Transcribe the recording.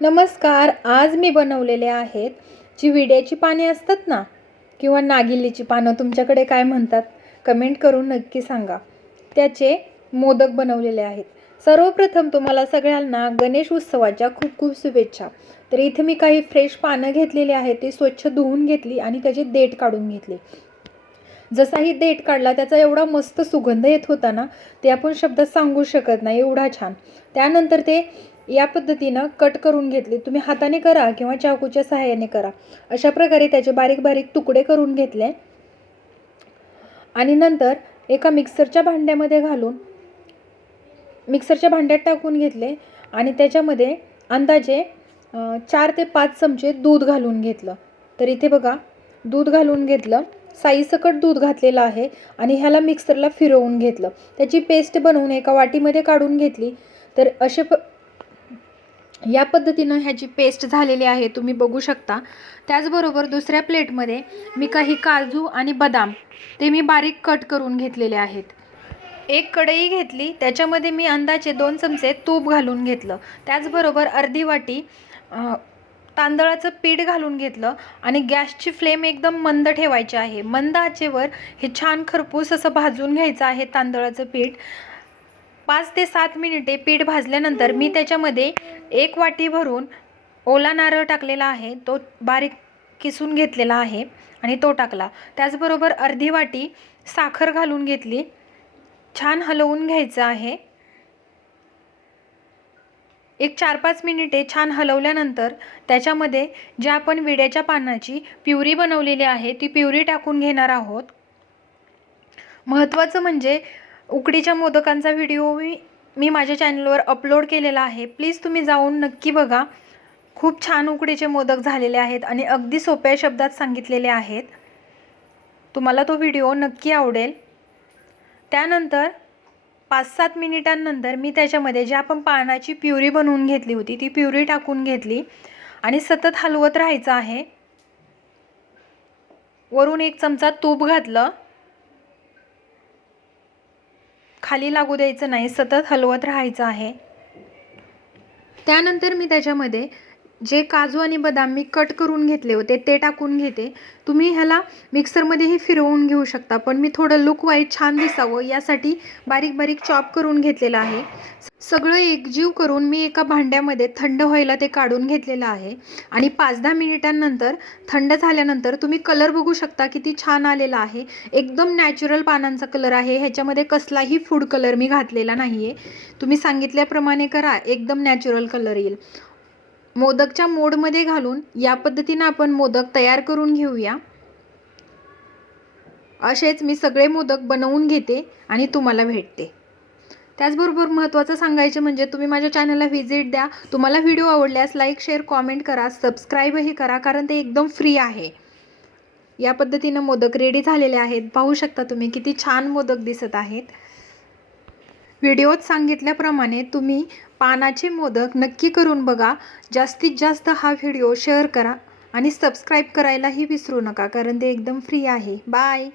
नमस्कार आज मी बनवलेले आहेत जी विड्याची पाने असतात ना किंवा नागिलीची पानं तुमच्याकडे काय म्हणतात? कमेंट करून नक्की सांगा. त्याचे मोदक बनवलेले आहेत. सर्वप्रथम तुम्हाला सगळ्यांना गणेश उत्सवाच्या खूप खूप शुभेच्छा. तर इथे मी काही फ्रेश पानं घेतलेली आहेत ती स्वच्छ धुवून घेतली आणि त्याची देठ काढून घेतले. जसाही देठ काढला त्याचा एवढा मस्त सुगंध येत होता ना ते आपण शब्दात सांगू शकत नाही एवढा छान. त्यानंतर ते या पद्धतीनं कट करून घेतले. तुम्ही हाताने करा किंवा चाकूच्या सहाय्याने करा. अशा प्रकारे त्याचे बारीक बारीक तुकडे करून घेतले. आणि नंतर एका मिक्सरच्या भांड्यामध्ये घालून मिक्सरच्या भांड्यात टाकून घेतले आणि त्याच्यामध्ये अंदाजे चार ते पाच चमचे दूध घालून घेतलं. तर इथे बघा दूध घालून घेतलं. साईसकट दूध घातलेलं आहे आणि ह्याला मिक्सरला फिरवून घेतलं. त्याची पेस्ट बनवून एका वाटीमध्ये काढून घेतली. तर असे प या पद्धतीनं ह्याची पेस्ट झालेली आहे तुम्ही बघू शकता. त्याचबरोबर दुसऱ्या प्लेटमध्ये मी काही काजू आणि बदाम ते मी बारीक कट करून घेतलेले आहेत. एक कढई घेतली त्याच्यामध्ये मी अंदाजे दोन चमचे तूप घालून घेतलं. त्याचबरोबर अर्धी वाटी तांदळाचं पीठ घालून घेतलं आणि गॅसची फ्लेम एकदम मंद ठेवायची आहे. मंद आचेवर हे छान खरपूस असं भाजून घ्यायचं आहे तांदळाचं पीठ. पाच ते सात मिनिटे पीठ भाजल्यानंतर मी त्याच्यामध्ये एक वाटी भरून ओला नारळ टाकलेला आहे. तो बारीक किसून घेतलेला आहे आणि तो टाकला. त्याचबरोबर अर्धी वाटी साखर घालून घेतली. छान हलवून घ्यायचं आहे. एक चार पाच मिनिटे छान हलवल्यानंतर त्याच्यामध्ये ज्या आपण विड्याच्या पानाची प्युरी बनवलेली आहे ती प्युरी टाकून घेणार आहोत. महत्त्वाचं म्हणजे उकडीच्या मोदकांचा व्हिडिओ मी मी माझ्या चॅनलवर अपलोड केलेला आहे. प्लीज तुम्ही जाऊन नक्की बघा. खूप छान उकडीचे मोदक झालेले आहेत आणि अगदी सोप्या शब्दात सांगितलेले आहेत. तुम्हाला तो व्हिडिओ नक्की आवडेल. त्यानंतर पाच सात मिनिटांनंतर मी त्याच्यामध्ये जी आपण पानाची प्युरी बनवून घेतली होती ती प्युरी टाकून घेतली आणि सतत हलवत राहायचं आहे. वरून एक चमचा तूप घातलं. खाली लागू द्यायचं नाही सतत हलवत राहायचं आहे. त्यानंतर मी त्याच्यामध्ये जे काजू आणि बदाम मी कट करून घेतले होते ते टाकून घेते. तुम्ही ह्याला मिक्सरमध्येही फिरवून घेऊ शकता पण मी थोडं लुक वाईट छान दिसावं यासाठी बारीक बारीक चॉप करून घेतलेलं आहे. सगळं एकजीव करून मी एका भांड्यामध्ये थंड व्हायला ते काढून घेतलेलं आहे. आणि पाच दहा मिनिटांनंतर थंड झाल्यानंतर तुम्ही कलर बघू शकता किती छान आलेला आहे. एकदम नॅचरल पानांचा कलर आहे. ह्याच्यामध्ये कसलाही फूड कलर मी घातलेला नाही आहे तुम्ही सांगितल्याप्रमाणे करा एकदम नॅचरल कलर येईल. मोदकच्या मोडमध्ये घालून या पद्धतीनं आपण मोदक तयार करून घेऊया. असेच मी सगळे मोदक बनवून घेते आणि तुम्हाला भेटते. त्याचबरोबर महत्त्वाचं सांगायचं म्हणजे तुम्ही माझ्या चॅनलला व्हिजिट द्या. तुम्हाला व्हिडिओ आवडल्यास लाईक शेअर कॉमेंट करा. सबस्क्राईबही करा कारण ते एकदम फ्री आहे. या पद्धतीनं मोदक रेडी झालेले आहेत. पाहू शकता तुम्ही किती छान मोदक दिसत आहेत. व्हिडिओत सांगितल्याप्रमाणे तुम्ही पानाचे मोदक नक्की करून बघा. जास्तीत जास्त हा व्हिडिओ शेअर करा आणि सबस्क्राईब करायलाही विसरू नका कारण ते एकदम फ्री आहे. बाय!